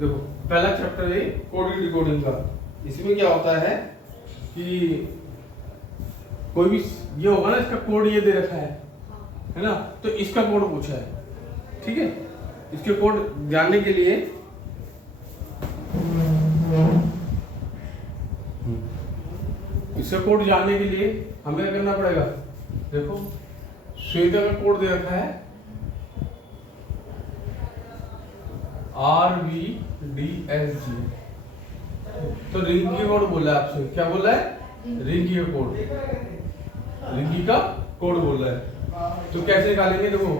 देखो पहला चैप्टर है कोडिंग डिकोडिंग का। इसमें क्या होता है कि कोई भी ये होगा ना, इसका कोड ये दे रखा है ना, तो इसका कोड पूछा है, ठीक है। इसके कोड जानने के लिए हमें क्या करना पड़ेगा, देखो श्वेता का कोड दे रखा है RVDSG। तो रिंगी कोड बोला है आपसे, क्या बोला है? रिंगी का कोड, रिंगी का कोड बोल रहा है। तो कैसे निकालेंगे? देखो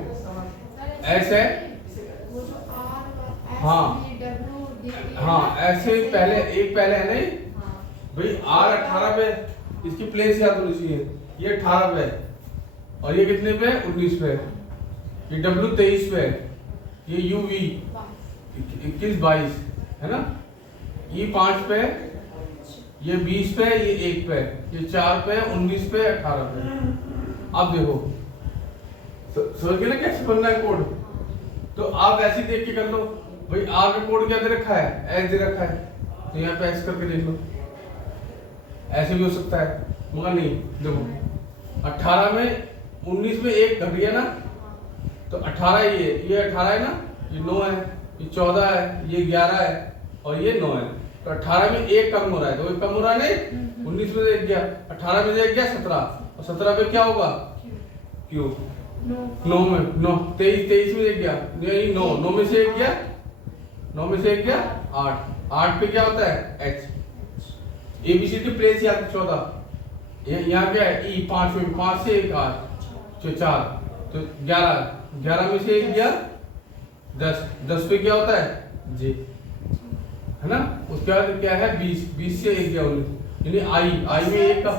ऐसे हाँ ऐसे पहले है नहीं भाई, R18 पे इसकी प्लेस याद होनी चाहिए, ये 18 पे और ये कितने पे? 19 पे। ये W 23 पे, ये UV 21 22 है ना, ये 5 पे, ये 20 पे, ये 1 पे, ये 4 पे, 19 पे, 18 पे। अब देखो समझ गए ना कैसे बनना है कोड? तो आप ऐसे देख के कर लो भाई, आर का कोड क्या दे रखा है? एस दे रखा है, तो यहाँ पे एस करके देख लो। ऐसे भी हो सकता है, मगर नहीं। देखो 18 में 19 में 1 घट गया ना, तो 18 ये 18 है ना, ये 9 है, ये 14 है, ये 11 है और ये 9 है। तो 18 में 1 कम हो रहा है, तो 1 कम हो रहा है नहीं, 19 में से 1 गया, 18 में से 1 गया 17, और 17 पे क्या होगा? क्यों 9 में 9 23 में 1 गया, यही 9 में से 1 गया, 9 में से 1 गया 8 पे क्या होता है? H। ABCD की प्लेस याद 14, यहाँ क्या है? E 5 से 1 8 4, तो 11 में से 1 गया 10 पे क्या होता है? J है ना। उसके बाद क्या है? 20 से 1 गया 19, यानी I में 1 का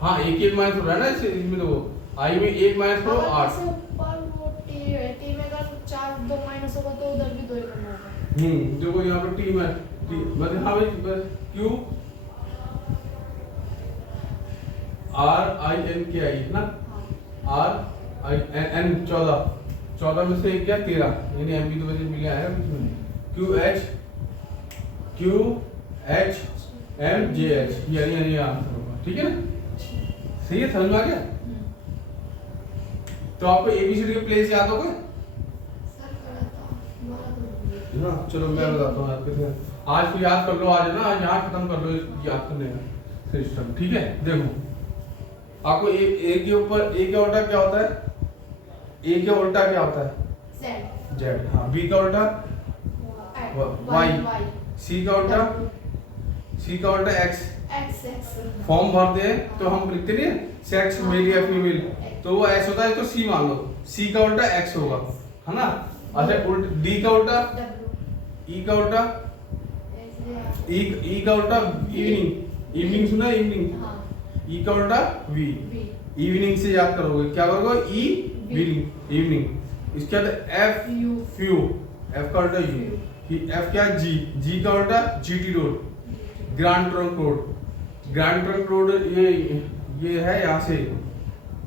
हाँ 1 माइनस हो रहा है ना इसमें। देखो I में 1 माइनस करो 8। देखो यहाँ पर T में मतलब हाँ भाई Q RINKI है ना, RIN 14 में से 1 गया 13, यानी MB तो वैसे मिले आया QHMJH, यानी आंसर होगा, ठीक है ना। सही है, समझ में आ गया? तो आपको ABCD के प्लेस याद हो गए ना? चलो मैं बताता हूँ आपको, आज को याद कर लो, आज ना यहाँ खत्म कर लो याद करने का सिस्टम, ठीक है। देखो आपको A के ऊपर A का उल्टा क्या होता है? A का उल्टा क्या होता है? Z। हाँ B का उल्टा Y, C का उल्टा X। फॉर्म भरते हैं तो हम लिखते नहीं सेक्स मेल या फीमेल, तो वो S होता है, तो C मान लो, C का उल्टा X होगा, है ना। अच्छा D का उल्टा, E का उल्टा, E का उल्टा इवनिंग सुना? इवनिंग। E का उल्टा V, इवनिंग से याद करोगे, क्या करोगे? इवनिंग। इसके बाद F का उल्टा U, F क्या? G का उल्टा GT road, grand trunk road. ये है यहाँ से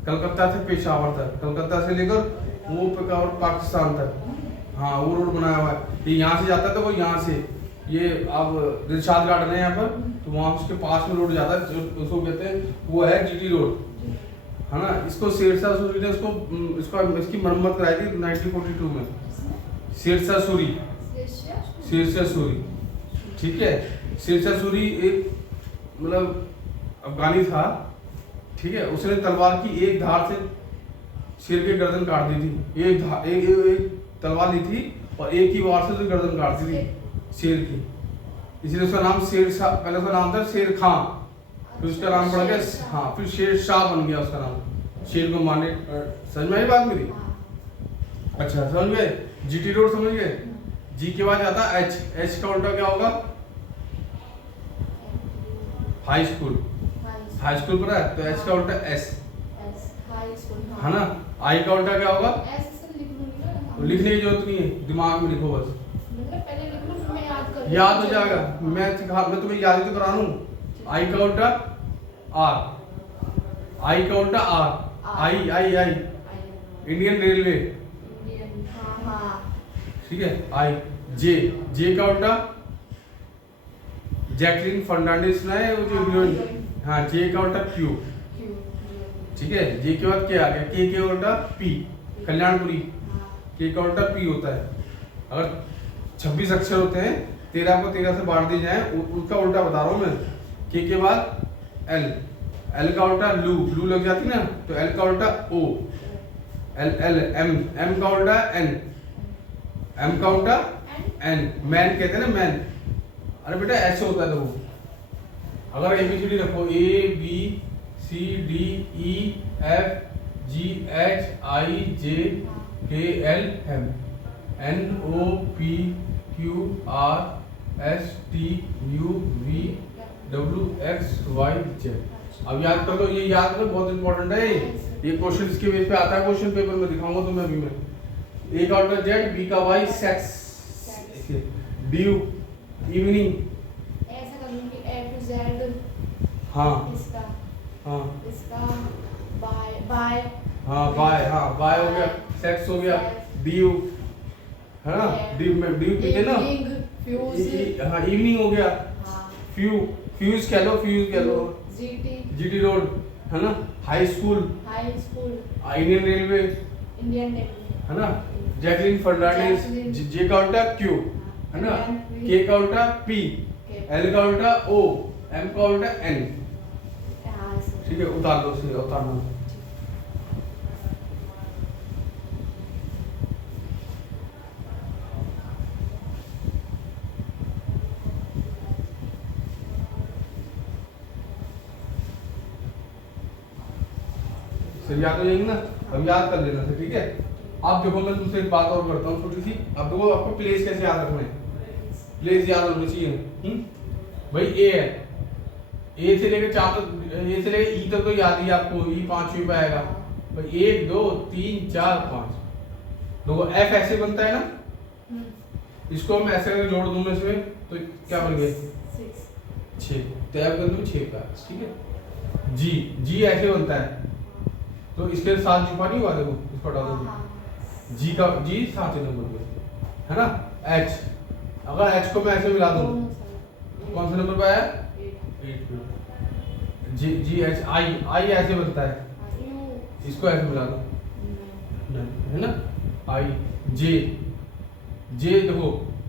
कलकत्ता से पेशावर तक, कलकत्ता से लेकर वो पेशावर पाकिस्तान तक, हाँ वो रोड बनाया हुआ है। ये यहाँ से जाता है, तो वो यहाँ से ये अब दिलशाद गार्डन है यहाँ पर, तो वहाँ उसके पास में रोड जाता है, उसको कहते हैं, वो है GT रोड, है ना। इसको शेरशाह सूरी ने इसकी मरम्मत कराई थी 1942 में। शेरशाह सूरी, ठीक है। शेरशाह सूरी एक मतलब अफगानी था, ठीक है। उसने तलवार की एक धार से शेर की गर्दन काट दी थी, एक तलवार ली थी और एक ही वार से उसकी गर्दन काट दी थी शेर की, इसलिए उसका नाम शेरशाह, पहले उसका नाम था शेर खां, फिर उसका नाम पड़ गया हाँ, फिर शेर शाह बन गया उसका नाम, शेर को मारने। समझ में आई बात मेरी? अच्छा समझ गए? GT रोड समझ गए? G के बाद आता है H का उल्टा क्या होगा? हाई स्कूल पर है, तो H का उल्टा S, है ना। I का उल्टा क्या होगा? लिखने की जरूरत नहीं है, दिमाग में लिखो बस, याद हो जाएगा। मैं तुम्हें याद ही तो करा रहा हूँ। I का उल्टा R, आई इंडियन रेलवे, ठीक है। आई जे, जे का उल्टा जैकलिन फर्नांडिस सुना है वो जो हीरोइन, हाँ जे का उल्टा क्यू, ठीक है। जे के बाद क्या आ गया, के उल्टा पी, कल्याणपुरी, के का उल्टा पी होता है। अगर 26 अक्षर होते हैं, 13 को 13 से बांट दिए जाए, उसका उल्टा बता रहा हूँ मैं। के बाद एल, एल का उल्टा लू, लू लग जाती ना, तो एल का उल्टा ओ, एल एल एम, एम का उल्टा एन, एम का उल्टा एन, मैन कहते हैं ना मैन। अरे बेटा ऐसे होता है देखो, अगर एबीसीडी रखो A B C D E F G H I J K L M N O P Q R S T U V W X Y Z. अब याद कर लो, ये याद करो, बहुत इंपॉर्टेंट है ये क्वेश्चन, इसके बेस पे आता है क्वेश्चन पेपर में, दिखाऊंगा तुम्हें अभी मैं। ए का उल्टा जेड, बी का वाई सेक्स, ड्यू इवनिंग, ऐसा कर लूंगी ए टू जेड, हाँ इसका, हाँ इसका बाय बाय, हाँ बाय, हाँ बाय हो गया, सेक्स हो गया, ड्यू है ना, ड्यू में ड्यू पीते ना, फ्यूज, हाँ इवनिंग हो गया, फ्यू फ्यूज कह लो, फ्यूज कह लो, जीटी, जीटी रोड है ना, high school, high school, Indian railway Indian railway है ना, जैकलिन फर्नांडिस, जे का उल्टा क्यू है ना, के का उल्टा पी, एल का उल्टा ओ, एम का उल्टा एन, ठीक है। उतार दो, उसे उतारना। याद हो जाएंगे ना, अब याद कर लेना था, ठीक है। अब देखो मैं तुमसे एक बात और करता हूँ छोटी सी। अब देखो आपको प्लेस कैसे याद रखना है, प्लेस याद होना चाहिए। भाई ए है, ए से लेकर 4 तक, ए से लेकर ई तक तो याद ही आपको, ई 5वीं पे आएगा भाई, 1 2 3 4 5। देखो एफ ऐसे बनता है ना, इसको हम ऐसे करके जोड़ दूं मैं इसमें, तो क्या बन गया 6, तो एफ कर दूं 6 का, ठीक है। जी, जी ऐसे बनता है, तो इसके साथ जुपा नहीं हुआ, देखो इसको हटा दो, जी का जी 7 नंबर पे है ना। एच, अगर एच को मैं ऐसे मिला दूं, कौन से नंबर पे आया, 8 पे। जी जी एच, आई, आई ऐसे बनता है, इसको ऐसे मिला दो है ना, आई जे, जे देखो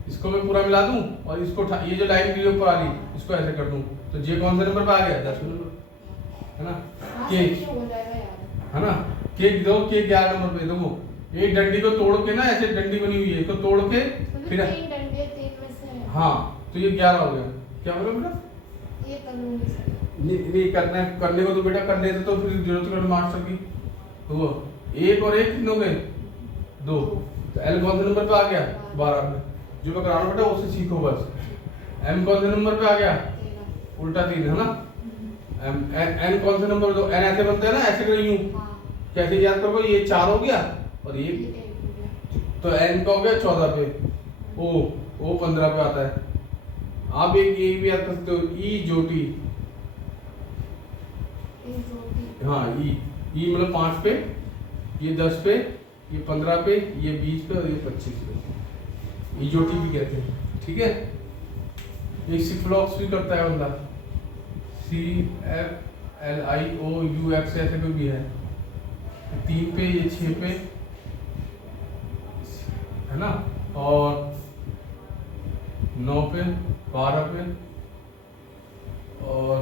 इसको मैं पूरा मिला दूं, और इसको ये जो लाइन की ऊपर आ रही इसको ऐसे कर दूं, तो जे कौन से नंबर पे आ गया, 10वें नंबर है ना। के है ना, के दो, के 11 नंबर पे। देखो एक डंडी को तोड़ के ना, ऐसे डंडी बनी हुई है, इसको तोड़ के फिर, हाँ तो ये 11 हो गया। क्या बोला बेटा, ये कर लूंगी सर, नहीं करने को तो बेटा कर लेते, तो फिर जरूरत कर मास्टर की। तो वो 1 और 1 कितने हो गए, 2, तो एल कौन से नंबर पे आ गया, 12 पे। जो मैं करा रहा हूं बेटा उससे सीखो बस। एम कौन से नंबर पे आ गया, उल्टा 3 है ना। एन कौन से नंबर, तो एन ऐसे बनता है ना, ऐसे कर यूं, कैसे याद करोगे, ये 4 हो गया और ये, तो एन का हो गया 14 पे, ओ 15 पे आता है। आप एक ये भी याद कर सकते हो, ई जोटी, हाँ ई मतलब 5 पे, ये 10 पे, ये 15 पे, ये 20 पे और ये 25 पे, ई जोटी भी कहते हैं, ठीक है। ये सिफ्लॉक्स भी करता है बंदा, CFLIOUX ऐसे कोई भी है, 3 पे, ये 6 पे है ना, और 9 पे, 12 पे, और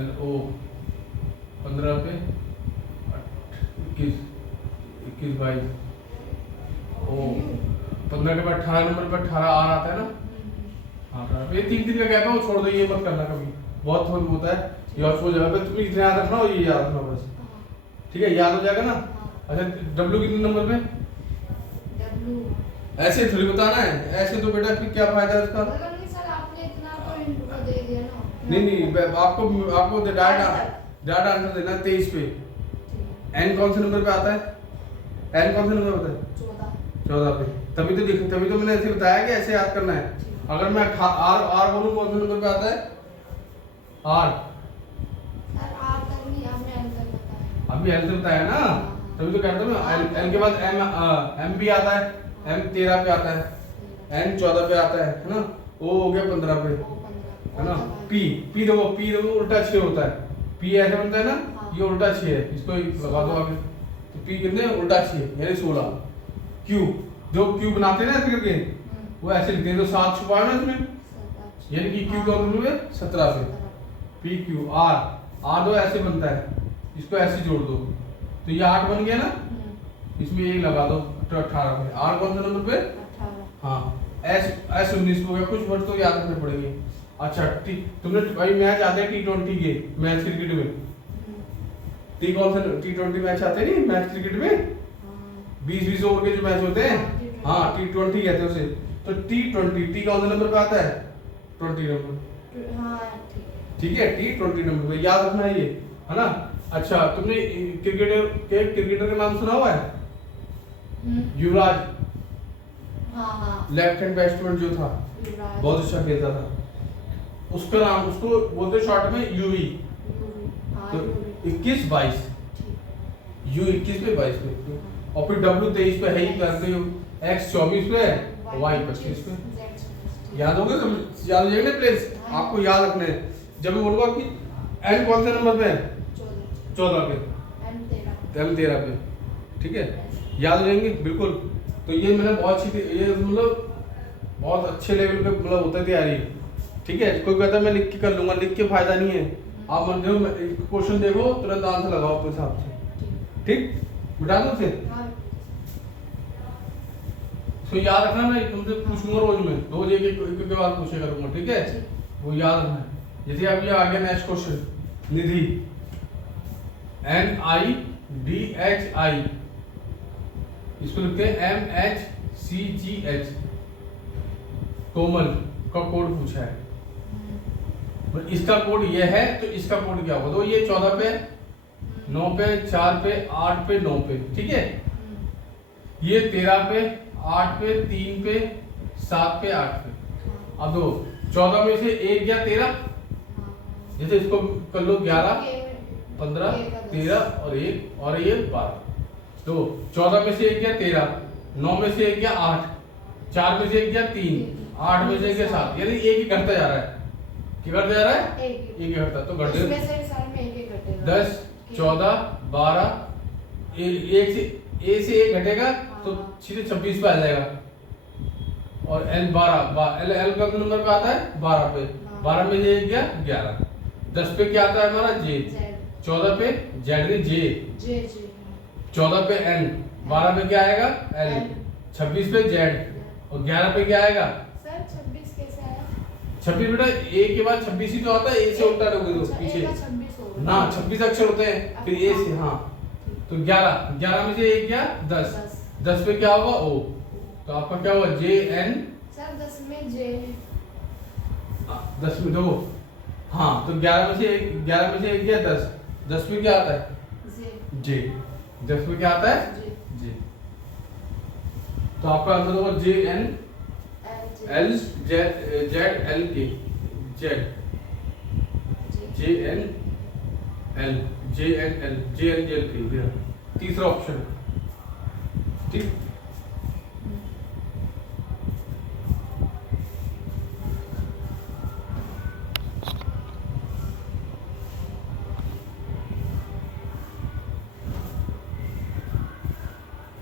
LO 15 पे, 21 22, ओ 15 के बाद 18 नंबर पर 18 आर आता है ना। हाँ ये 3 का गैप है, वो छोड़ दो, ये मत करना कभी, बहुत थोड़ा होता है, ये और हो जाएगा, तुम इतना याद रखना और ये याद रखना बस, ठीक है, याद हो जाएगा ना। अच्छा डब्ल्यू कितने नंबर पे, ऐसे थोड़ी बताना है, ऐसे तो बेटा फिर क्या फायदा है उसका। नहीं आपको डाटा आंसर देना 23 पे। एन कौन से नंबर पे आता है, एन कौन से नंबर पे आता है, 14 पे। तभी तो देखो, तभी तो मैंने ऐसे बताया कि ऐसे याद करना है। अगर मैं आर बोलूं कौन से नंबर पे आता है, आर अभी एल से बताया ना, तभी तो कहता हूँ एल के बाद एम भी आता है, M 13 पे आता है, N 14 पे आता है ना, O हो गया 15 पे, है ना। P देखो उल्टा 6 होता है, P ऐसे बनता है ना, हाँ। ये उल्टा 6 है, इसको लगा दो आगे, तो P कितने उल्टा 6 यानी 16। Q जो Q बनाते हैं ना ऐसे करके, वो ऐसे लिखते हैं, तो 7 छुपा है ना इसमें, यानी कि Q का मतलब है 17 पे, P Q R दो ऐसे बनता है, इसको ऐसे जोड़ दो, तो ये 8 बन गया ना, इसमें एक लगा दो तो 18 पे। R कौन सा नंबर पे? 18। हाँ। S 19 हो गया, कुछ वर्ड तो याद रखने पड़ेंगे। अच्छा तुमने भाई मैच आते हैं T20 के, मैच क्रिकेट में टी कौन सा T20 मैच आते नहीं मैच क्रिकेट में, 20 ओवर के जो मैच होते हैं, हाँ T20 कहते हैं उसे। तो T20 कौन सा नंबर पे आता है? 20 नंबर, हाँ ठीक है, T20 नंबर पे याद रखना है ये, है ना। अच्छा तुमने क्रिकेटर का नाम सुना हुआ है? युवराज, हाँ लेफ्ट हैंड बैट्समैन जो था, बहुत अच्छा खेलता था, उसका नाम, उसको बोलते शॉर्ट में यूवी। तो 21-22, U21 पे 22 पे, और फिर W23 पे है ही करते हो, X 24 पे है, Y 25 पे। याद होगा, याद हो जाएगा प्लेस, आपको याद रखने हैं। जब मैं बोलूंगा कि N कौन से नंबर पे है? 14 पे, M 13 पे, ठीक है, याद हो जाएंगे बिल्कुल। तो ये मैंने बहुत अच्छी, ये मतलब बहुत अच्छे लेवल पे मतलब होता है तैयारी, ठीक है। कोई कहता है मैं लिख के कर लूंगा, लिख के फायदा नहीं है, आप मन देखो क्वेश्चन देखो, तुरंत आंसर लगाओ अपने हिसाब से, ठीक, बिठा दो फिर। तो याद रखना, मैं तुमसे पूछूंगा रोज में, रोज एक के बाद पूछे करूंगा, ठीक है, वो याद रखना है। जैसे अब ये आ गया नेक्स्ट क्वेश्चन, निधि, NIDHI, इसको लिखते हैं MHCGH, कोमल का कोड पूछा है, इसका कोड ये है, तो इसका कोड क्या होगा? तो ये 14 पे, 9 पे, 4 पे, 8 पे, 9 पे, ठीक है। ये 13 पे, 8 पे, 3 पे, 7 पे, 8 पे। अब दो 14 में से एक गया 13, जैसे इसको कर लो 11, 15, 13 और ये 12। तो 14 में से एक गया 13, 9 में से एक गया 8, 4 में से एक गया 3, 8 में से एक गया 7, यानी एक ही घटता जा रहा है। क्या घटता जा रहा है? एक ही घटता, तो घट इसमें से सारे में एक एक घटेगा। 10, 14, 12, एक से एक घटेगा तो सीधे 26 पे आ जाएगा। और L 12, L का नंबर पे आता है 12 पे, 12 में से एक गया 11, 10 पे क्या आता है हमारा J, 14 पे Z J, 14 पे N, 12 पे क्या आएगा L, 26 पे Z, और 11 पे क्या आएगा? सर 26 कैसे आया? 26 बेटा A के बाद 26 ही तो आता है, A से उल्टा रखोगे तो पीछे ना 26 अक्षर होते हैं, फिर A से, हाँ। तो 11 में से एक गया 10, 10 पे क्या होगा O, तो आपका क्या होगा JN। सर 10 में J है, 10 में दो, हाँ, तो 11 में से एक गया 10, 10 में क्या आता है J, 10 में क्या आता है J। तो आपका आंसर होगा JN L Z L K, Z JN L K, तीसरा ऑप्शन, ठीक।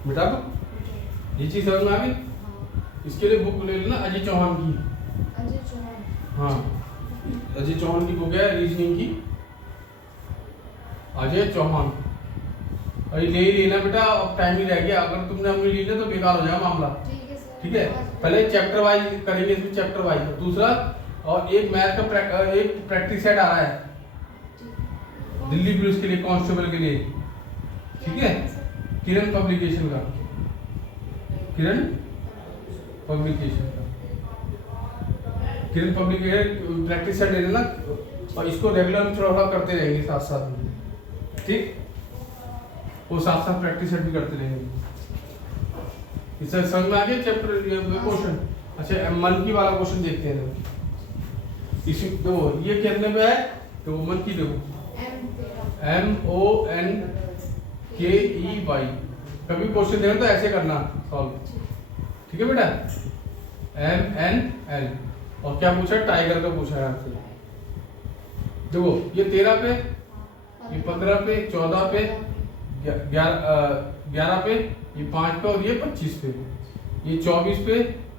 बेटा ये चीज समझ में आ गई? इसके लिए बुक ले लेना अजय चौहान की, हाँ, अजय चौहान की बुक है रीजनिंग की, अजय चौहान। अरे ले ही लेना बेटा, अब टाइम ही रह गया, अगर तुमने अपनी ली ना तो बेकार हो जाएगा मामला, ठीक है। पहले चैप्टर वाइज करेंगे, इसमें चैप्टर वाइज, दूसरा और एक मैथ का एक प्रैक्टिस सेट आ रहा है दिल्ली पुलिस के लिए, कांस्टेबल के लिए, ठीक है, किरण पब्लिकेशन का, किरण पब्लिकेशन प्रैक्टिस सेट ले लेना, और इसको रेगुलर थोड़ा थोड़ा करते रहेंगे साथ साथ में, ठीक, वो साथ साथ प्रैक्टिस सेट भी करते रहेंगे। इससे समझ में आ गया चैप्टर क्वेश्चन। अच्छा मन की वाला क्वेश्चन देखते हैं, इसी तो ये कितने पे है, तो मन की देखो MONKEY, कभी क्वेश्चन देखो तो ऐसे करना सॉल्व, ठीक है बेटा, MNL। और क्या पूछा है, टाइगर का पूछा है आपसे। देखो ये 13 पे, ये 15 पे, 14 पे, 11 पे, ये 5 पे और ये 25 पे, ये 24 पे,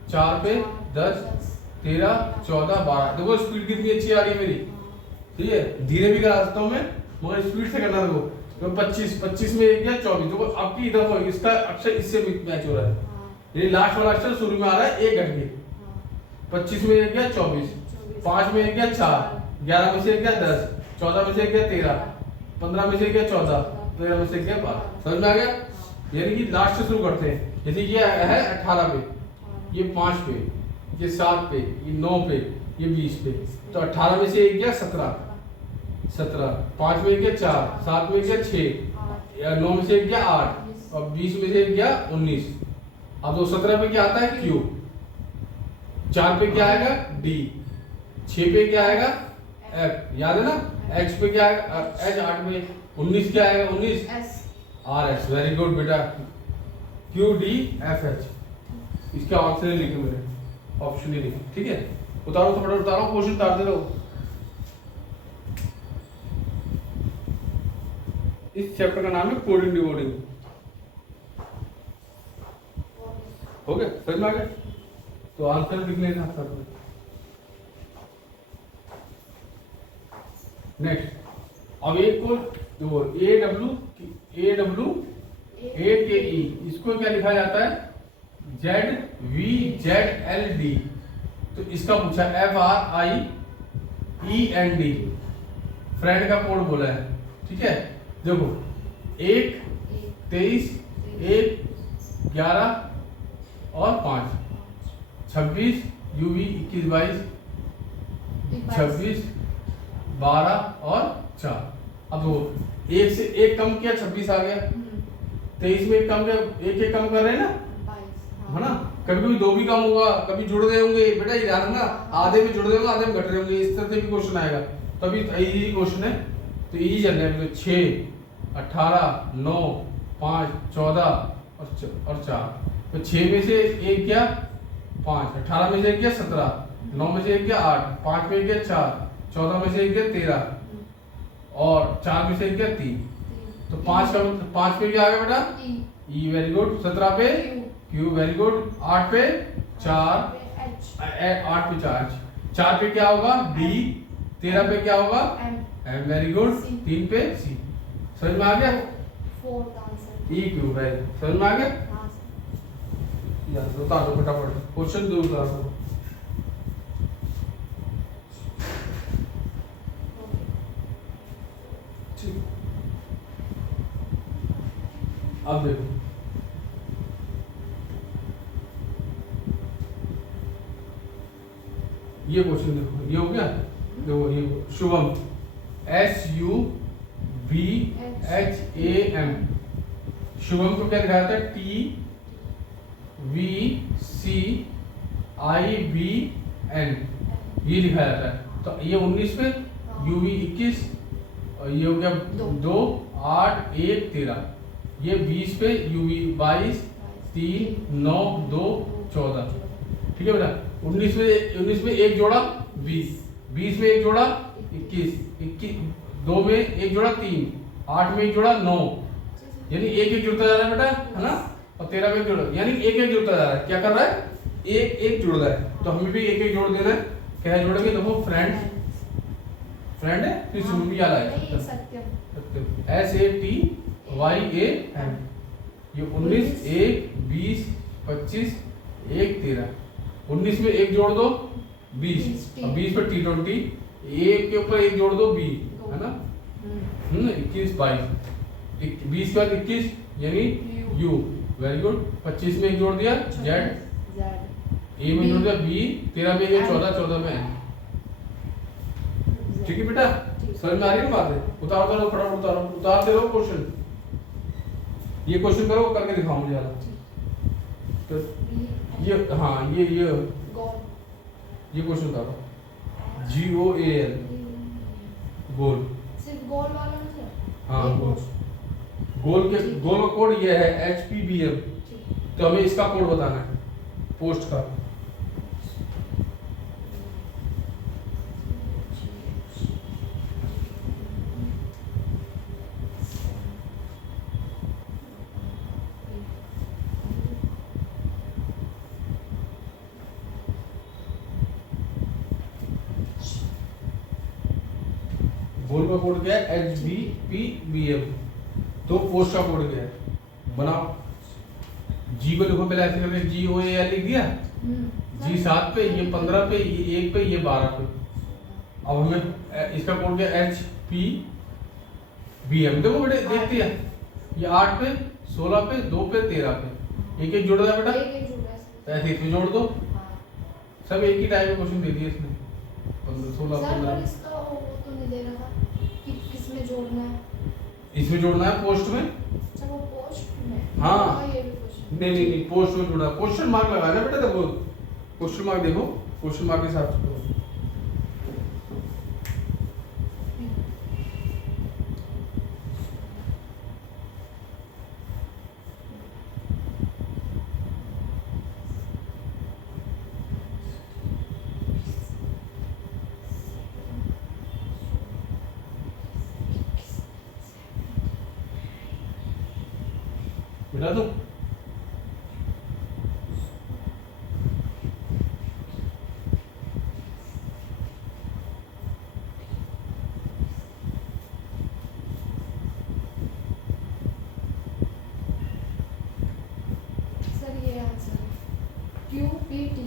4 पे, 10, 13, 14, 12। देखो स्पीड कितनी अच्छी आ रही है मेरी, ठीक है। धीरे भी करा सकता हूँ मैं, मगर स्पीड से करना। देखो तो 25 में एक गया 24। देखो अब की इधर हो, इसका अक्षर इससे मैच हो रहा है, ये लास्ट वाला अक्षर शुरू में आ रहा है, एक घट गई। 25 में एक गया 24, 5 में एक गया 4, 11 में से एक गया 10, 14 में से एक गया 13, 15 में से एक गया 14, 13 में से एक गया 12। समझ में आ गया? यानी कि लास्ट से शुरू करते हैं। जैसे ये है 18 पे, ये 5 पे, ये 7 पे, ये 9 पे, ये 20 पे। तो 18 में से एक गया 17, 5 में एक गया 4, 7 में एक गया 6, 9 में से एक गया 8 और 20 में से एक गया 19। अब तो 17 पे क्या आता है, Q। 4 पे क्या आएगा, D। 6 पे क्या आएगा, F। याद है ना? X पे क्या आएगा, H। 8 पे 19 क्या आएगा, 19 RS। वेरी गुड बेटा, QDFH। इसका ऑप्शन ही लिखे मेरे, ऑप्शन ही लिखे, ठीक है। उतारो थोड़ा, उतारो क्वेश्चन उतारते रहो। इस चैप्टर का नाम है कोडिंग डिकोडिंग। हो गया, समझ में आ गया? तो आंसर लिख लेना सब। नेक्स्ट, अब एक को देखो, AWAKE, इसको क्या लिखा जाता है, ZVZLD। तो इसका पूछा FRIEND, फ्रेंड का कोड बोला है, ठीक है। देखो 1, 23, 1, 11 और 5, 26, UV 21, 22, 26, 12 और 4। अब वो एक से एक कम किया, 26 आ गया। 23 में एक कम किया, एक कम कर रहे हैं ना, है ना। कभी कभी 2 भी कम होगा, कभी जुड़ रहे होंगे बेटा, ये ध्यान रखना। आधे में जुड़ रहे होंगे, आधे में घट रहे होंगे, इस तरह से भी क्वेश्चन आएगा। तभी यही क्वेश्चन है, तो यही चल रहा है। तो 6, 18, 9, 5, 14 और 4। तो 6 में से एक गया 5, 18 में से एक गया 17, 9 में से एक गया 8, 5 में एक गया 4, 14 में से एक गया 13 और 4 में से एक गया 3। तो 5 का 5 पे क्या आ गया बेटा, E। Very good. 17 पे Q, वेरी गुड। 8 पे 4, 8 पे 4 पे क्या होगा, D। 13 पे क्या होगा, M। Very good. 3 पे C। समझ में आ गया? EQ है, समझ में आ गया? यार उतार दो फटाफट, क्वेश्चन दो उतार दो। अब देखो, ये क्वेश्चन देखो, ये हो गया। देखो ये शुभम, SUBHAM। शुभम को क्या लिखा जाता है, TVCIBN, ये लिखा जाता है। तो ये 19 पे, UV 21 और ये हो गया 2, 8, 1, 13। ये 20 पे, UV 22, 3, 9, 2, 14। ठीक है बेटा। 19 में एक जोड़ा 20, 20 में एक जोड़ा 21, 2 में एक जोड़ा 3, 8 में एक जोड़ा 9, यानी एक जुड़ता जा रहा है बेटा, है ना। और 13 में एक जोड़ा, यानी एक जुड़ता जा रहा है। क्या कर रहा है, एक जुड़ रहा है। तो हमें भी एक जोड़ देना है। क्या जोड़ेंगे, देखो फ्रेंड है, फिर शुरू भी याद आएगा, सत्यम, SATYAM। ये 19, 1, 20, 25, 1, 13। 19 में एक जोड़ दो 20, और 20 पर T20, एक के ऊपर एक जोड़ दो B, है ना। 21, 22, 20 के बाद 21 यानी U। Very good. 25 में एक जोड़ दिया Z, A में जोड़ दिया B, 13 में ये 14, 14 में N। ठीक है बेटा, समझ में आ रही है बात है? उतार दो फटाफट, उतारते रहो क्वेश्चन। ये क्वेश्चन करो, करके दिखाओ मुझे वाला। तो ये हाँ, ये क्वेश्चन उतारो, GOAL, गोल। सिर्फ गोल वाला नहीं, हाँ गोल का कोड ये है HPBM। तो हमें इसका कोड बताना है। पोस्ट का। बोल का कोड क्या है? HBPBM। तो पोस्ट का कोड क्या है? बनाओ। जी को लिखो पहले ऐसे करके, GOAL लिख दिया। जी 7 पे, ये 15 पे, ये 1 पे, ये 12 पे। अब हमें इसका कोड क्या है? HPBM। देखो बेटे देखती है, ये 8 पे, 16 पे, 2 पे, 13 पे, एक एक जोड़ दिया बेटा। एक जुड़ा है। ऐसे इसमें जोड़ दो। हाँ। सब एक ही टाइप का क्वेश्चन दे दिए इसने। 15 16 सर पर 15 इसका वो तो नहीं दे रहा कि किसमें जोड़ना है। इसमें जोड़ना है पोस्ट में। अच्छा वो पोस्ट में। हाँ। ये भी क्वेश्चन। नहीं पोस्ट में जोड़ा, क्वेश्चन मार्क लगाना बेटा। देखो क्वेश्चन मार्क देखो, क्वेश्चन मार्क के हिसाब से करो। मिला दो। सर ये आंसर है QPT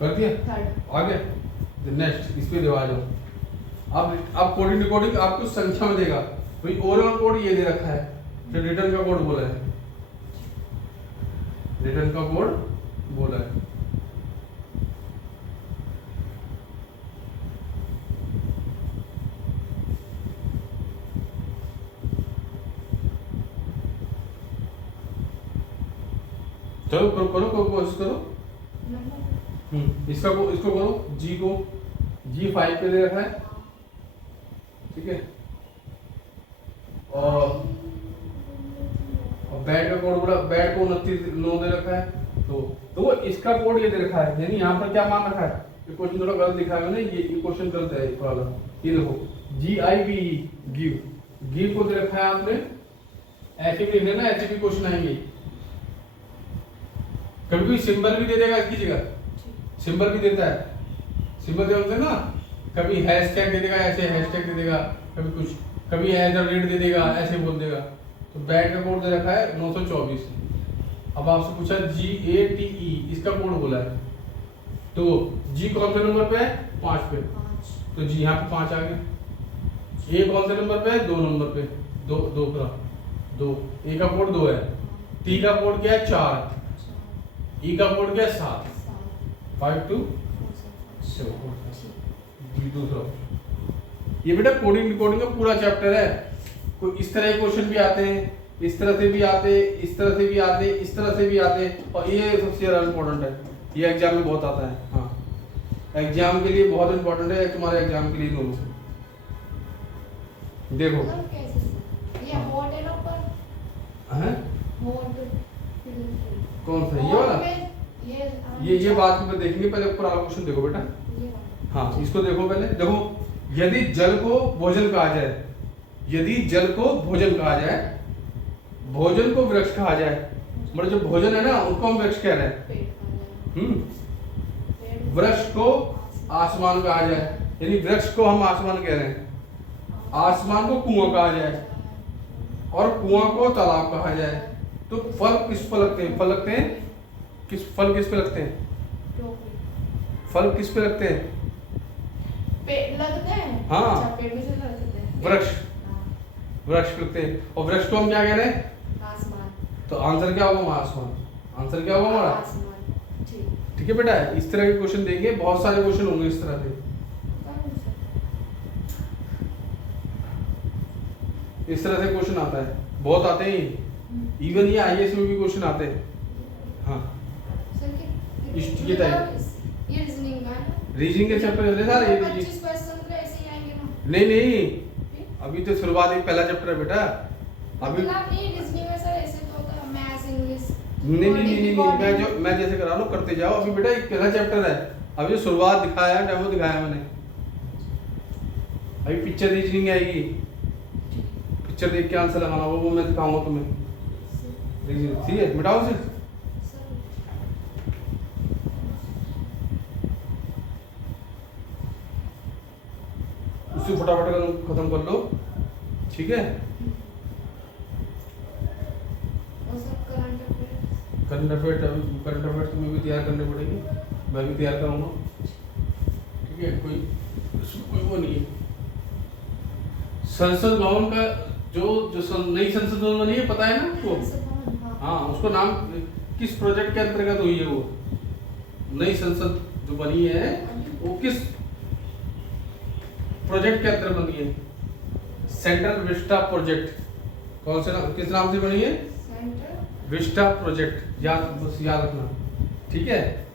कर दिया? थर्ड। आ गया। नेक्स्ट इस पे दे आ जाओ। अब कोडिंग डिकोडिंग आपको संख्या में देगा। भाई ओवरऑल कोड ये दे रखा है, फिर रिटर्न का कोड बोला है। रिटर्न का कोड बोला है। चलो करो करो करो कोशिश करो। इसको करो। जी को G5 पे दे रखा है, ठीक है। और बैड का कोड बोला, बैड को 29 दे रखा है। तो वो इसका कोड ये दे रखा है, यानी यहाँ पर क्या मान रखा है? ये क्वेश्चन थोड़ा गलत लिखा है मैंने, ये क्वेश्चन गलत है थोड़ा सा। ये देखो GIVE गिव को दे रखा है आपने। ऐसे भी लिख देना, ऐसे भी क्वेश्चन आएंगे। कभी कोई सिंबल भी दे देगा इसकी जगह, सिंबल भी देता है। सिंबल देते ना, कभी हैशटैग दे देगा, ऐसे हैशटैग दे देगा, कभी कुछ, कभी @ दे देगा, ऐसे बोल देगा। तो बैट का कोड दे रखा है 924। अब आपसे पूछा GATE, इसका कोड बोला है। तो G कौन से नंबर पे है? 5 पे। तो G यहाँ पे 5 आ गया। A कौन से नंबर पे है? 2 नंबर पे। 2 A का कोड 2 है। T का कोड क्या है? 4। E का कोड क्या है? 7। 5 2 7। दूसरा ये बेटा कोडिंग डिकोडिंग का पूरा चैप्टर है। कोई इस तरह के क्वेश्चन भी आते हैं, इस तरह से भी आते, इस तरह से भी आते, इस तरह से भी आते, और ये सबसे ज्यादा इम्पोर्टेंट है। ये एग्जाम में बहुत आता है। हाँ, एग्जाम के लिए बहुत इम्पोर्टेंट है, तुम्हारे एग्जाम के लिए दोनों से। देखो ये मोड है ना ऊपर। हैं? मोड कौन सा? ये वाला? ये बात में देखेंगे, पहले ऊपर वाला क्वेश्चन देखो बेटा। हाँ, इसको देखो पहले। देखो, यदि जल को भोजन कहा जाए, यदि जल को भोजन कहा जाए, भोजन को वृक्ष कहा जाए, मतलब जो भोजन है ना उसको हम वृक्ष कह रहे हैं। वृक्ष को आसमान कहा जाए, यानी वृक्ष को हम आसमान कह रहे हैं, आसमान को कुआं कहा जाए, और कुआं को तालाब कहा जाए, तो फल किस पर लगते हैं? फल लगते हैं फल किस पे लगते हैं? फल किस पे लगते हैं? पेड़ लगते हैं। हाँ। अच्छा, पेड़ में से लगते हैं। वृक्ष, हाँ। वृक्ष लगते हैं। और वृक्ष को हम क्या कह रहे हैं? आसमान। तो आंसर क्या होगा? आसमान। आंसर क्या होगा हमारा? आसमान। ठीक है बेटा, इस तरह के क्वेश्चन देंगे, बहुत सारे क्वेश्चन होंगे इस तरह से। इस तरह से क्वेश्चन आता है, बहुत आते हैं। इवन ये IAS में भी क्वेश्चन आते हैं। हाँ, ये टाइप ये रीजनिंग का है ना? रीजनिंग के चैप्टर है सारे। 25 क्वेश्चन तो ऐसे ही आएंगे ना? नहीं, अभी तो शुरुआत, एक पहला चैप्टर है बेटा। अभी मतलब नहीं रीजनिंग में सर ऐसे तो होता है, मैथ्स इंग्लिश नहीं नहीं नहीं नहीं, मैं जैसे करा लो करते जाओ। अभी बेटा एक पहला चैप्टर है, अभी शुरुआत दिखाया, डेमो दिखाया मैंने। अभी पिक्चर रीजनिंग आएगी, पिक्चर देख के आंसर लगाना, वो मैं दिखाऊंगा तुम्हें। ठीक है, मिटाओ उसे। उसे फटाफट खत्म कर लो, ठीक है। करंट अफेयर तुम्हें भी तैयार करनी पड़ेगी, मैं भी तैयार करूँगा, ठीक है। कोई वो नहीं है। संसद भवन का जो नई संसद भवन बनी है, पता है ना आपको? हाँ, उसको नाम किस प्रोजेक्ट के अंतर्गत हुई है? वो नई संसद जो बनी है वो किस प्रोजेक्ट के अंतर्गत बनी है? Central Vista project. कौन से नाम, किस नाम से बनी है? विस्टा प्रोजेक्ट, बस याद रखना, ठीक है।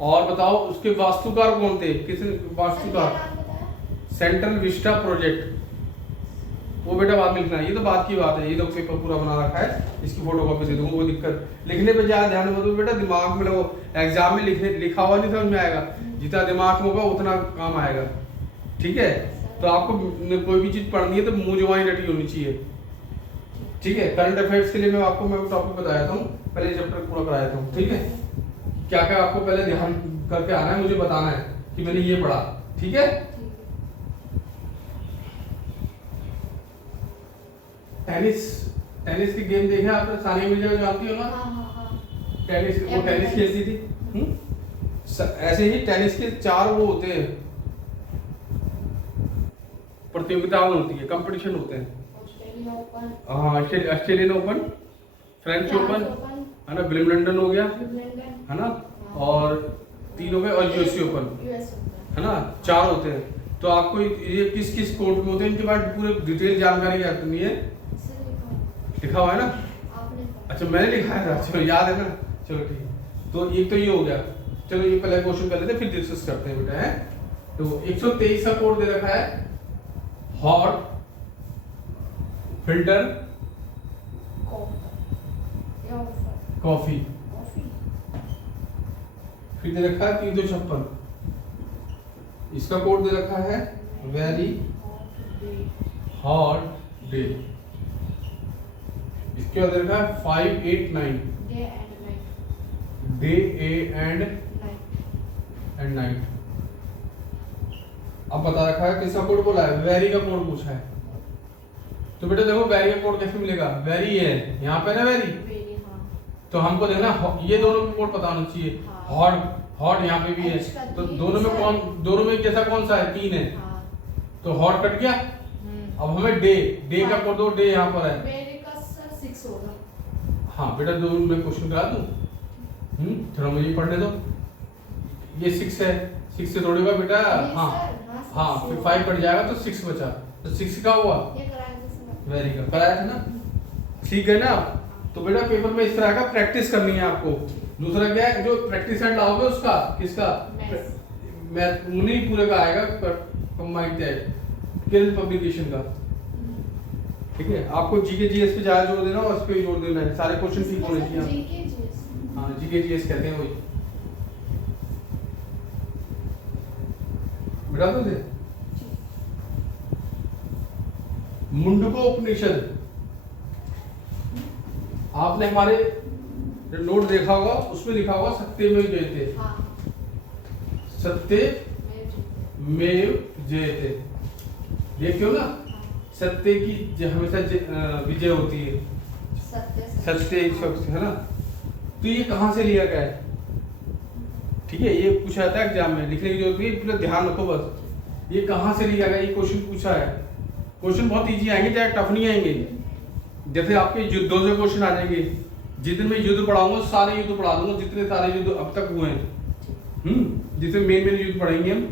और बताओ उसके वास्तुकार कौन थे? किस वास्तुकार? Central Vista project. वो बेटा बाद में लिखना है, ये तो बात की बात है। ये तो पेपर पूरा बना रखा है, इसकी फोटोकॉपी दे दूंगा, कोई दिक्कत। लिखने पे ज्यादा ध्यान मत दो बेटा, दिमाग में लगो। एग्जाम में लिखा हुआ नहीं समझ में आएगा, जितना दिमाग में होगा उतना काम आएगा, ठीक है। तो आपको कोई भी चीज पढ़नी है तो मुंह जुबानी रटी होनी चाहिए, ठीक है। करंट अफेयर्स के लिए मैं टॉपिक बताया था, पहले चैप्टर पूरा कराया था, ठीक है। क्या क्या आपको पहले ध्यान करके आना है, मुझे बताना है कि मैंने ये पढ़ा, ठीक है। टेनिस की गेम देखे आपने? सानिया मिर्जा जानती हो ना? टेनिस खेलती थी। ऐसे ही टेनिस के 4 वो होते हैं, प्रतियोगिताएं होती है, कंपटीशन होते हैं। हाँ, ऑस्ट्रेलियन ओपन, फ्रेंच ओपन है ना, विंबलडन हो गया है ना, और 3 हो गए, और यूएस ओपन है ना, 4 होते हैं। तो आपको ये किस किस कोर्ट में होते हैं इनके बारे में पूरे डिटेल जानकारी करनी है। लिखा हुआ है ना? अच्छा, मैंने लिखा है, चलो याद है ना, चलो ठीक है। तो एक तो ये हो गया, चलो ये पहले क्वेश्चन कर लेते हैं, फिर डिस्कस करते हैं बेटा, है। तो 123 का कोड दे रखा है, हॉट फिल्टर कॉफी। फिर दे रखा है 356, इसका कोड दे रखा है वेरी हॉट डे। इसके बाद दे रखा है 589 डे एंड नाइट। अब बता रखा है किसका कोड बोला है? वेरी का कोड पूछा है। तो बेटा देखो वेरी का कोड कैसे मिलेगा? वेरी है यहाँ पे ना, वेरी, तो हमको देखना ये दोनों का कोड पता होना चाहिए। हॉट यहाँ पे भी है, तो दोनों में जैसा कौन सा है? 3 है, तो हॉट कट गया। अब हमें डे का कोड दो, डे यहाँ पर है। हाँ बेटा, दो मैं क्वेश्चन करा दूं, थोड़ा मुझे पढ़ने दो। ये 6 है, 6 से तोड़ेगा बेटा, हाँ फिर 5 कट जाएगा तो 6 बचा, तो 6 का हुआ वेरी का, कराया था ना, ठीक है ना। तो बेटा पेपर में इस तरह का प्रैक्टिस करनी है आपको। दूसरा क्या है, जो प्रैक्टिस सेट लाओगे उसका, किसका? मैथ नहीं पूरे का आएगा, कंबाइंड पब्लिकेशन का, ठीक है। आपको जीके जीएस पे ज्यादा जोर देना और उस पे जोर देना है, सारे क्वेश्चन ठीक होने चाहिए। हाँ, जीके जीएस कहते हैं वही, बिठा दो दे। मुंडको उपनिषद, आपने हमारे जो नोट देखा होगा उसमें लिखा होगा सत्यमेव जयते, सत्यमेव जयते, देखते हो ना, सत्य की हमेशा विजय होती है, सत्य है ना। तो ये कहाँ से लिया गया है? ठीक है, ये पूछा जाता है एग्जाम में, लिखने की जरूरत नहीं, पूरा ध्यान रखो बस। ये कहाँ से लिया गया, ये क्वेश्चन पूछा है। क्वेश्चन बहुत इजी आएंगे, चाहे टफ नहीं आएंगे। जैसे आपके युद्धों से क्वेश्चन आ जाएंगे, जितने मैं युद्ध पढ़ाऊंगा सारे युद्ध पढ़ा दूंगा, जितने सारे युद्ध अब तक हुए हैं, जिसमें मेन युद्ध पढ़ेंगे हम।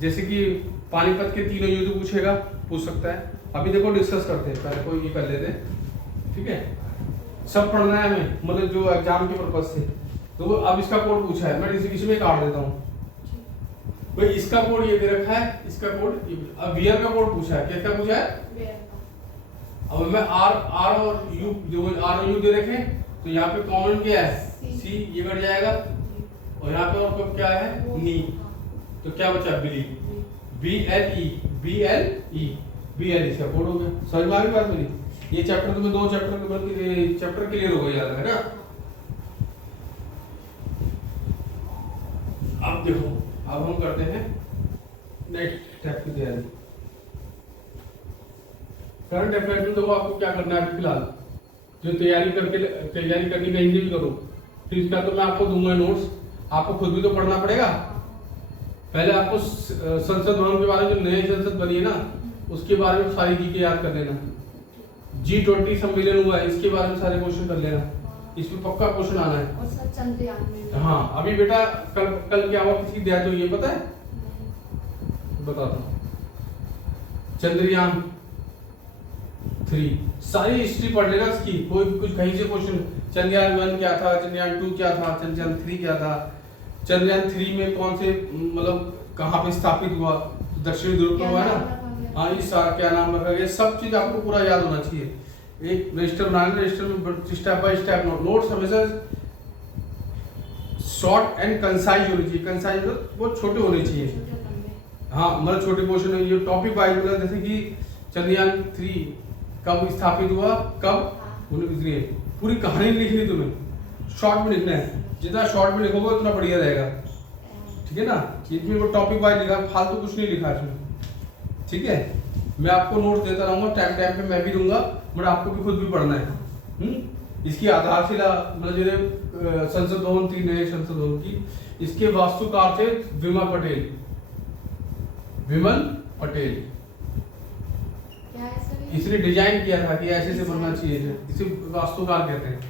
जैसे कि पानीपत के 3 युद्ध पूछ सकता है। अभी देखो डिस्कस करते हैं, पहले कोई ये कर लेते हैं, ठीक है। सब पढ़ना है हमें, मतलब जो एग्जाम के पर्पज से। तो अब इसका कोड पूछा है, मैं इसमें काट देता हूँ भाई। इसका कोड ये दे रखा है, इसका कोड, अब वियर का कोड पूछा है, किसका पूछा है? अब मैं आर और यू, जो आर और यू दे रखे, तो यहाँ पे कॉमन क्या है, C। सी, ये कट जाएगा। और यहाँ पे और क्या है, नी, तो क्या बचा, बिली, BLE, BLE, BLE इसका कोड हो गया। समझ में आ गई बात मेरी? ये चैप्टर तुम्हें 2 चैप्टर के चैप्टर क्लियर हो गया, याद है ना? अब देखो, अब हम करते हैं नेक्स्ट स्टेप की तैयारी। करंट अफेयर्स में देखो आपको क्या करना है अभी फिलहाल, जो तैयारी करनी कहीं से भी करो, तो इसका तो मैं आपको दूंगा नोट्स, आपको खुद भी तो पढ़ना पड़ेगा। पहले आपको संसद भवन के बारे में, जो नई संसद बनी है ना, उसके बारे में सारी चीजें याद कर लेना। G20 सम्मेलन हुआ है, इसके बारे में सारे क्वेश्चन कर लेना, इसमें पक्का क्वेश्चन आना है। और सब चंद्रयान में। हाँ, अभी बेटा कल क्या हुआ, किसी डेथ हुई है पता है? बताता हूँ। चंद्रयान 3 सारी हिस्ट्री पढ़ लेना इसकी, कोई कुछ कहीं से क्वेश्चन, चंद्रयान 1 क्या था, चंद्रयान 2 क्या था, चंद्रयान 3 क्या था, चंद्रयान 3 में कौन से मतलब कहाँ पे स्थापित हुआ, दक्षिणी ध्रुव पर हुआ ना, हाँ ये सारा क्या नाम रखा गया, सब चीज आपको पूरा याद होना चाहिए। एक रजिस्टर बनाना, रजिस्टर में स्टेप बाय स्टेप नोट्स हमेशा शॉर्ट एंड कंसाइज होनी चाहिए। कंसाइज मतलब वो छोटे होने चाहिए, हाँ मतलब छोटे पोर्शन है, ये टॉपिक वाइज मतलब जैसे कि चंद्रयान 3 कब स्थापित हुआ, कब उन्हें पूरी कहानी लिखनी, तुम्हें शॉर्ट में लिखना है, जितना शॉर्ट में लिखोगे उतना बढ़िया रहेगा, ठीक है ना? इसमें वो टॉपिक वाइज लिखा, फालतू कुछ नहीं लिखा इसमें, ठीक है? मैं आपको नोट्स देता रहूंगा, टाइम टाइम पे मैं भी दूंगा, बट आपको भी खुद भी पढ़ना है। इसकी आधारशिला मतलब जो संसद भवन 3 नए संसद भवन की, इसके वास्तुकार थे विमल पटेल, विमल पटेल। क्या है सर ये? इसने डिजाइन किया था कि ऐसे से बनना चाहिए, इसे वास्तुकार कहते हैं।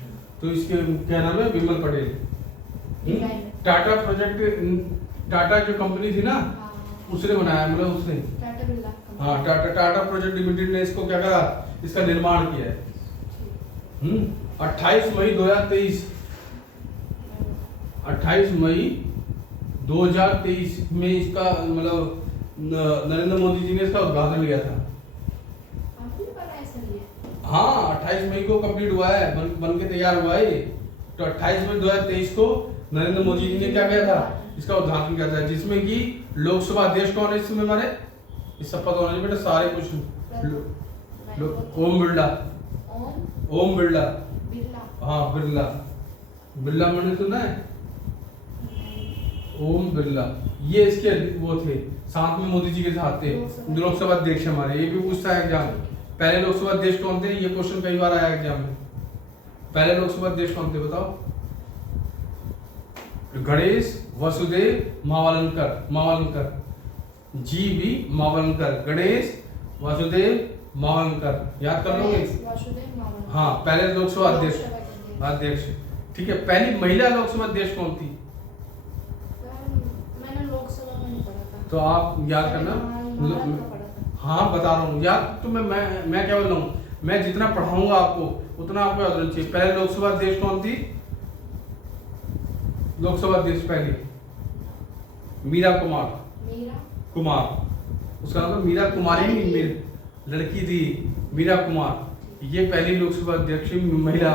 तो इसके क्या नाम है, विमल पटेल। टाटा प्रोजेक्ट, टाटा जो कंपनी थी ना, उसने बनाया, मतलब उसने, टाटा बिरला। हाँ टाटा प्रोजेक्ट लिमिटेड ने इसको क्या करा, इसका निर्माण किया है। 28 मई 2023, 28 मई 2023 में इसका मतलब नरेंद्र मोदी जी ने इसका उद्घाटन किया था। आपने बनाया सर ये? हाँ 28 मई को कंप्लीट हुआ है, बन के तैयार हुआ है ये। तो 28 मई 2023 को नरेंद्र मोदी जी ने क्या किया था, इसका उद्घाटन किया था, जिसमें कि लोकसभा अध्यक्ष कौन है इसमें हमारे, इस सब पता होना चाहिए बेटा, सारे क्वेश्चन। ओम बिरला, ओम बिरला, हाँ बिरला, बिरला मैंने सुना है, ओम बिरला, ये इसके वो थे, साथ में मोदी जी के साथ थे, लोकसभा अध्यक्ष हमारे। ये भी पूछता है एग्जाम, पहले लोकसभा अध्यक्ष कौन थे, ये क्वेश्चन कई बार आया एग्जाम में। पहले लोकसभा अध्यक्ष कौन थे बताओ? गणेश वसुदेव मावलंकर, GV मावलंकर, गणेश वसुदेव मावलंकर, याद कर लोगे? हाँ पहले लोकसभा अध्यक्ष, ठीक है। पहली महिला लोकसभा अध्यक्ष कौन थी? मैंने लोकसभा में नहीं पढ़ा था, तो आप याद करना। हाँ बता रहा हूँ याद, तो मैं क्या बोल रहा हूँ, मैं जितना पढ़ाऊंगा आपको उतना आपको याद रहना चाहिए। पहले लोकसभा अध्यक्ष कौन थी? लोकसभा अध्यक्ष पहली मीरा कुमार, उसका नाम मीरा कुमारी नहीं, लड़की थी मीरा कुमार, ये पहली लोकसभा अध्यक्ष महिला।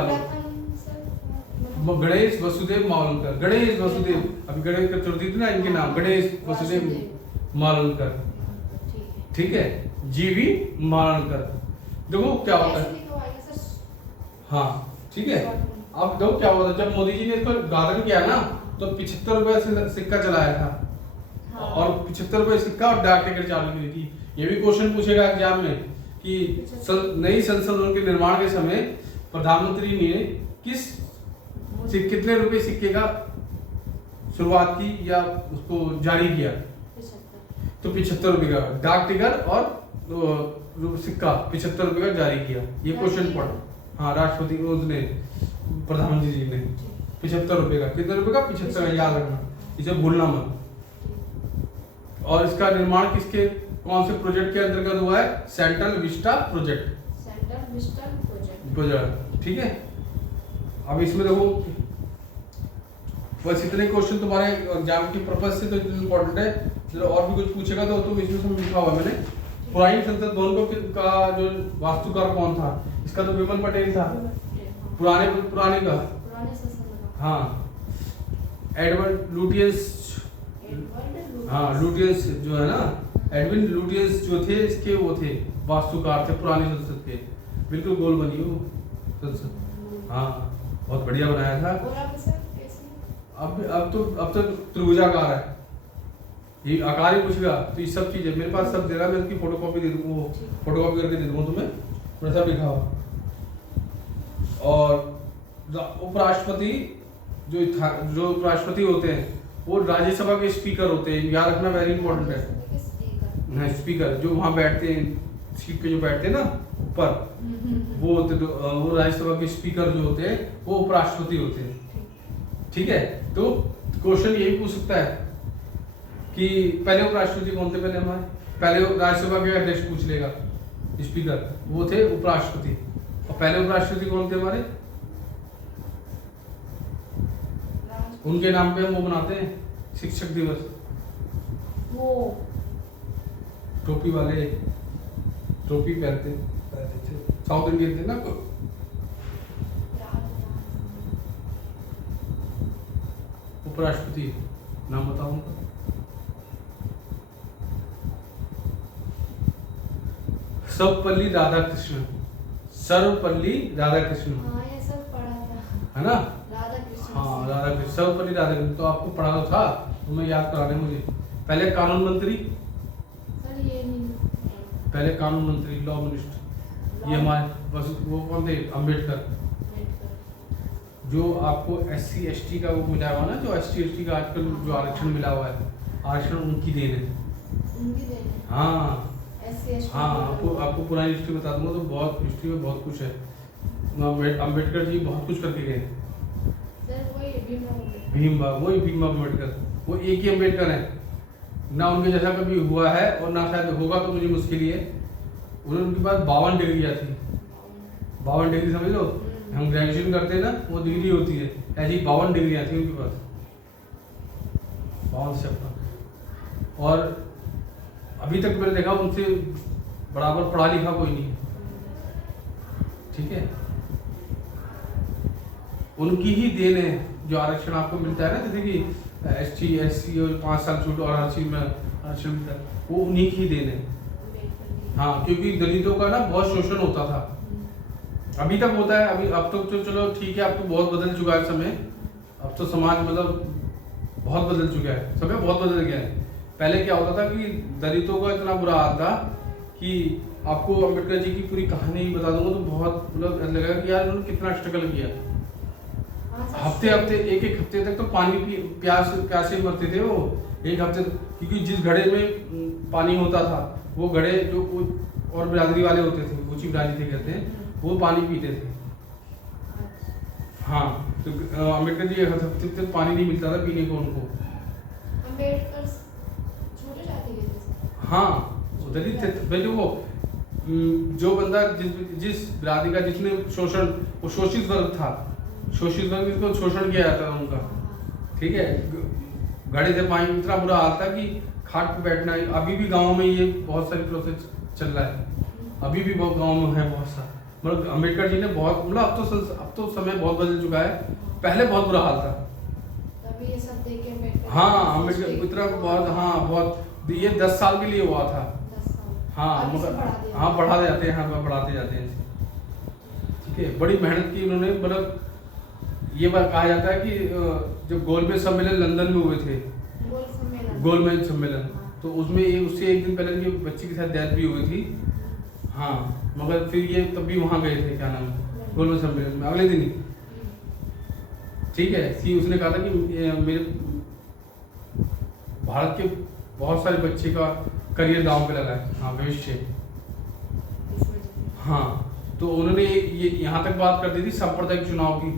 गणेश वसुदेव मावलंकर, गणेश वसुदेव, अभी गणेश चतुर्थी थी ना, इनके नाम गणेश वसुदेव मावलंकर, ठीक है, GV मावलंकर। देखो क्या होता है, हाँ ठीक है। अब देखो क्या हुआ था, जब मोदी जी ने इसको उद्घाटन किया ना, तो 75 रुपए से सिक्का चलाया था, और 75 रुपए सिक्का और डाक टिकट चालू की थी। ये भी क्वेश्चन पूछेगा एग्जाम में कि नई संसद भवन के निर्माण के समय प्रधानमंत्री ने कितने रुपए सिक्के का शुरुआत की या उसको जारी किया? तो 75 रुपए का डाक टिकट और सिक्का 75 रुपए का जारी किया। ये क्वेश्चन पढ़, हाँ राष्ट्रपति ने, प्रधानमंत्री जी ने 75 रुपए का, कितने रुपए का? 75 का, याद रखना, इसे भूलना मत। और इसका निर्माण किसके, कौन से प्रोजेक्ट के अंतर्गत हुआ है? सेंट्रल विस्टा प्रोजेक्ट, ठीक है। अब इसमें देखो बस इतने क्वेश्चन तुम्हारे एग्जाम की पर्पज से तो इम्पोर्टेंट है। चलो और भी कुछ पूछेगा तो इसमें सब लिखा हुआ है मैंने। पुरानी संसद भवन को का जो वास्तुकार कौन था? इसका तो विमल पटेल था, पुराने पुराने का, पुराने शासन का। हाँ एडवर्ड लुटियंस, एडवर्ड हाँ लुटियंस जो है ना, एडविन लुटियंस जो थे इसके वो थे वास्तुकार थे पुरानी संसद के, बिल्कुल गोल बनी वो संसद, हाँ बहुत बढ़िया बनाया था। और आप सर कैसे? अब तो त्रिभुजाकार है, ये आकार ही पूछेगा तो ये सब चीजें मेरे पास सब दे रहा, मैं इसकी फोटोकॉपी दे दूंगा, वो फोटोकॉपी करके दे दूंगा तुम्हें, मैं सब लिखा हुआ। और उपराष्ट्रपति जो उपराष्ट्रपति होते हैं वो राज्यसभा के स्पीकर होते हैं, याद रखना वेरी इंपॉर्टेंट है। हाँ स्पीकर जो वहाँ बैठते हैं सीट पे जो बैठते हैं ना ऊपर, वो राज्यसभा के स्पीकर जो होते हैं वो उपराष्ट्रपति होते हैं। ठीक है, तो क्वेश्चन ये भी पूछ सकता है कि पहले उपराष्ट्रपति कौन थे, पहले हमारे पहले राज्यसभा के अध्यक्ष पूछ लेगा, स्पीकर वो थे उपराष्ट्रपति, और पहले उपराष्ट्रपति कौन थे हमारे, उनके नाम पे हम वो बनाते हैं शिक्षक दिवस, वो टोपी वाले, टोपी पहनते थे साउथ इंडियन थे ना, उपराष्ट्रपति नाम बताओ उनका। सर्वपल्ली राधाकृष्णन, सर्वपल्ली राधाकृष्णन, हाँ ये सब पढ़ा था, है ना, राधा कृष्ण। हाँ राधाकृष्ण, सर्वपल्ली राधाकृष्णन, तो आपको पढ़ा तो था, तो मैं याद करा रहे मुझे। पहले कानून मंत्री, सर ये नहीं, पहले कानून मंत्री लॉ मिनिस्टर, ये हमारे बस वो कौन थे, अम्बेडकर, जो आपको SC ST का वो मिला हुआ ना, जो SC ST का आजकल जो आरक्षण मिला हुआ है, आरक्षण उनकी देन है, उनकी देन है। हाँ SC हाँ आपको पुरानी हिस्ट्री बता दूंगा तो बहुत हिस्ट्री में बहुत कुछ है, अम्बेडकर जी बहुत कुछ करके गए। सर वही वही भीम अम्बेडकर, वो एक ही अम्बेडकर है ना, उनके जैसा कभी हुआ है और ना शायद होगा, तो मुझे मुश्किल ही है। उनके पास 52 डिग्रियाँ थी, 52 डिग्री समझ लो, हम ग्रेजुएशन करते हैं ना वो डिग्री होती है, ऐसी 52 डिग्रियाँ थी उनके पास, 52 से। और अभी तक मैंने देखा उनसे बराबर पढ़ा लिखा कोई नहीं है। ठीक है, उनकी ही देन है जो आरक्षण आपको मिलता है ना, जैसे कि ST SC और 5 साल छूट और हर चीज में आरक्षण मिलता है, वो उन्हीं की देन है। हाँ क्योंकि दलितों का ना बहुत शोषण होता था, अभी तक होता है, अभी अब तो चलो ठीक है, अब तो बहुत बदल चुका है समय, अब तो समाज मतलब बहुत बदल चुका है, समय बहुत बदल गया है। पहले क्या होता था कि दलितों का इतना बुरा हाल था कि आपको अम्बेडकर जी की पूरी कहानी बता दूंगा तो बहुत मतलब लगेगा कि यार उन्होंने कितना स्ट्रगल किया। हफ्ते एक हफ्ते तक तो पानी प्यासे मरते थे वो, एक हफ्ते, क्योंकि जिस घड़े में पानी होता था वो घड़े जो और बिरादरी वाले होते थे, ऊंची बिरादरी थे कहते हैं, वो पानी पीते थे। हाँ तो अम्बेडकर जी हफ्ते तक पानी नहीं मिलता था पीने को उनको। अम्बेडकर छोटे जाति के थे। हाँ वो दलित थे, पहले वो जो बंदा जिस बिरादरी का जिसने शोषण, वो शोषित वर्ग था, शोषित वर्ग जिसको शोषण किया जाता था उनका। ठीक है, घड़े से पानी, इतना बुरा हाल था कि खाट पे बैठना। अभी भी गाँव में ये बहुत सारी प्रोसेस चल रहा है, अभी भी बहुत गाँव में है बहुत सारा। मतलब अम्बेडकर जी ने बहुत, मतलब अब तो समय बहुत बदल चुका है, पहले बहुत बुरा हाल था। तभी ये सब देख के अम्बेडकर, हाँ अम्बेडकर इतना बहुत, हाँ बहुत, ये 10 साल के लिए हुआ था। 10 साल। हाँ मगर हाँ बढ़ा जाते हैं, हाँ बढ़ाते जाते हैं। ठीक है, बड़ी मेहनत की उन्होंने, मतलब ये बात कहा जाता है कि जब गोलमेज सम्मेलन लंदन में हुए थे, गोलमेज सम्मेलन, तो उसमें उससे एक दिन पहले उनकी बच्ची के साथ डेथ भी हुई थी। हाँ मगर फिर ये तब भी वहाँ गए थे, क्या नाम है, गोलमेज सम्मेलन में अगले दिन ही। ठीक है, कि उसने कहा था कि मेरे भारत के बहुत सारे बच्चे का करियर दांव पे लगा है, हाँ भविष्य। हाँ तो उन्होंने ये यहाँ तक बात कर दी थी सांप्रदायिक चुनाव की।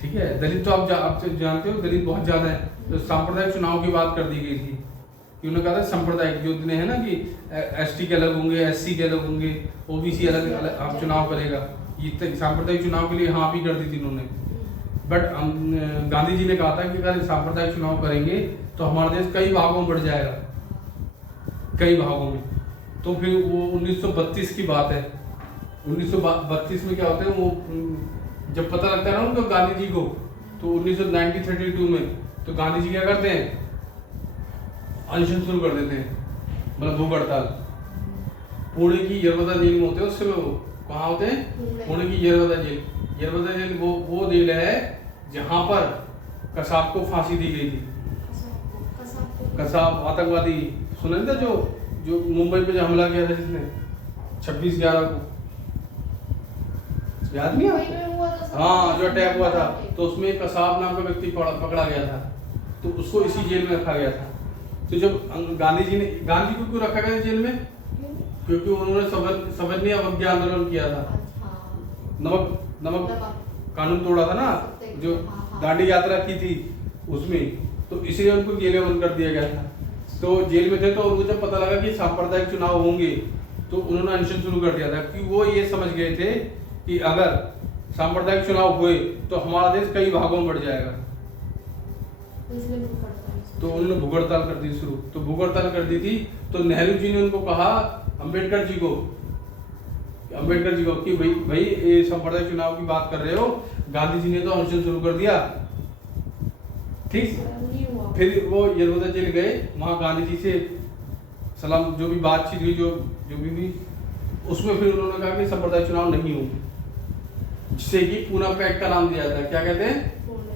ठीक है, दलित तो आप जानते हो दलित बहुत ज्यादा है, तो सांप्रदायिक चुनाव की बात कर दी गई थी कि उन्होंने कहा था सांप्रदायिक जो दिन है ना कि ST के अलग होंगे, SC के अलग होंगे, OBC अलग अलग आप चुनाव करेगा, ये सांप्रदायिक चुनाव के लिए हाँ भी कर दी थी उन्होंने। बट गांधी जी ने कहा था कि अगर सांप्रदायिक चुनाव करेंगे तो हमारा देश कई भागों में बढ़ जाएगा, कई भागों में। तो फिर वो 1932 की बात है, 1932 में क्या होता है वो जब पता लगता है ना उनको गांधी जी को, तो 1932 में तो गांधी जी क्या करते हैं, अनशन शुरू कर देते हैं, मतलब भूख हड़ताल। पुणे की यरवदा जेल में होते हैं उस समय वो, कहाँ होते हैं, पुणे की यरवदा जेल। यरवदा जेल वो जेल है जहाँ पर कसाब को फांसी दी गई थी। कसाब आतंकवादी सुना था, जो मुंबई पे जो हमला किया था जिसने 26/11 को, याद नहीं है? हाँ, जो अटैक हुआ था, तो उसमें कसाब नाम का व्यक्ति पकड़ा गया था, तो उसको इसी जेल में रखा गया था। तो जब गांधी को क्यों रखा गया जेल में, क्योंकि उन्होंने सवर्णीय अवज्ञा आंदोलन किया था, नमक कानून तोड़ा था ना, जो दांडी यात्रा की थी उसमें, तो इसलिए उनको जेल में बंद कर दिया गया था। तो जेल में थे, तो उनको जब पता लगा कि सांप्रदायिक चुनाव होंगे, तो उन्होंने अनशन शुरू कर दिया था, कि वो ये समझ गए थे कि अगर सांप्रदायिक चुनाव हुए तो हमारा देश कई भागों में बढ़ जाएगा। तो उन्होंने भूख हड़ताल कर दी शुरू। तो भूख हड़ताल कर दी थी, तो नेहरू जी ने उनको कहा, अंबेडकर जी को कि भाई ये सांप्रदायिक चुनाव की बात कर रहे हो, गांधी जी ने तो अनशन शुरू कर दिया, ठीक। फिर वो यरवदा जेल गए, वहां गांधी जी से सलाम, जो भी बातचीत हुई, जो भी हुई, उसमें फिर उन्होंने कहा कि सांप्रदायिक चुनाव नहीं होंगे, जिससे कि पूना पैक्ट का नाम दिया था। क्या कहते हैं,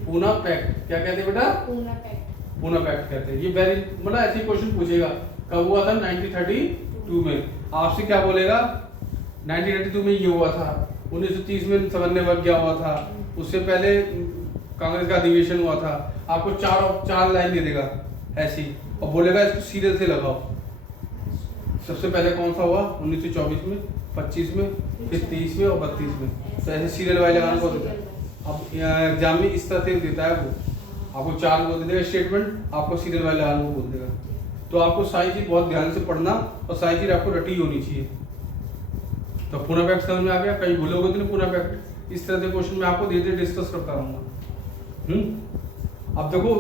पूना पैक्ट। क्या कहते हैं बेटा, पूना पैक्ट कहते हैं। ये वेरी मतलब ऐसे क्वेश्चन पूछेगा, कब हुआ था, 1932 में। आपसे क्या बोलेगा, 1932 में ये हुआ था, 1930 में सवर्णीय अवज्ञा हुआ था, उससे पहले कांग्रेस का अधिवेशन हुआ था। आपको चार लाइन दे देगा ऐसी, और बोलेगा इसको सीरियल से लगाओ। सबसे पहले कौन सा हुआ, 1924 में, 25 में, फिर 23 में और 32 में। तो ऐसे सीरियल वाइज लगाने को देता है। अब एग्जाम में इस तरह से देता है, वो आपको 4 बोल देगा स्टेटमेंट, आपको सीरियल वाइज लगाने को बोल देगा। तो आपको सारी चीज बहुत ध्यान से पढ़ना, और सारी चीज आपको रटी होनी चाहिए। तो पूना पैक्ट समझ में आ गया, कहीं भूलोगे तो नहीं पूना पैक्ट। इस तरह के क्वेश्चन मैं आपको धीरे धीरे डिस्कस करता रहूंगा। अब देखो,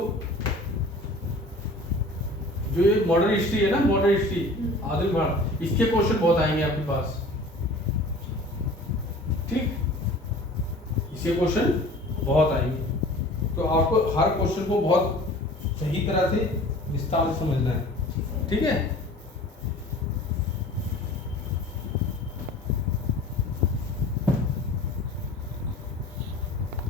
जो ये मॉडर्न हिस्ट्री है ना, मॉडर्न हिस्ट्री आधुनिक भारत, इसके क्वेश्चन बहुत आएंगे आपके पास, ठीक। इसके क्वेश्चन बहुत आएंगे, तो आपको हर क्वेश्चन को बहुत सही तरह से विस्तार से समझना है, ठीक है।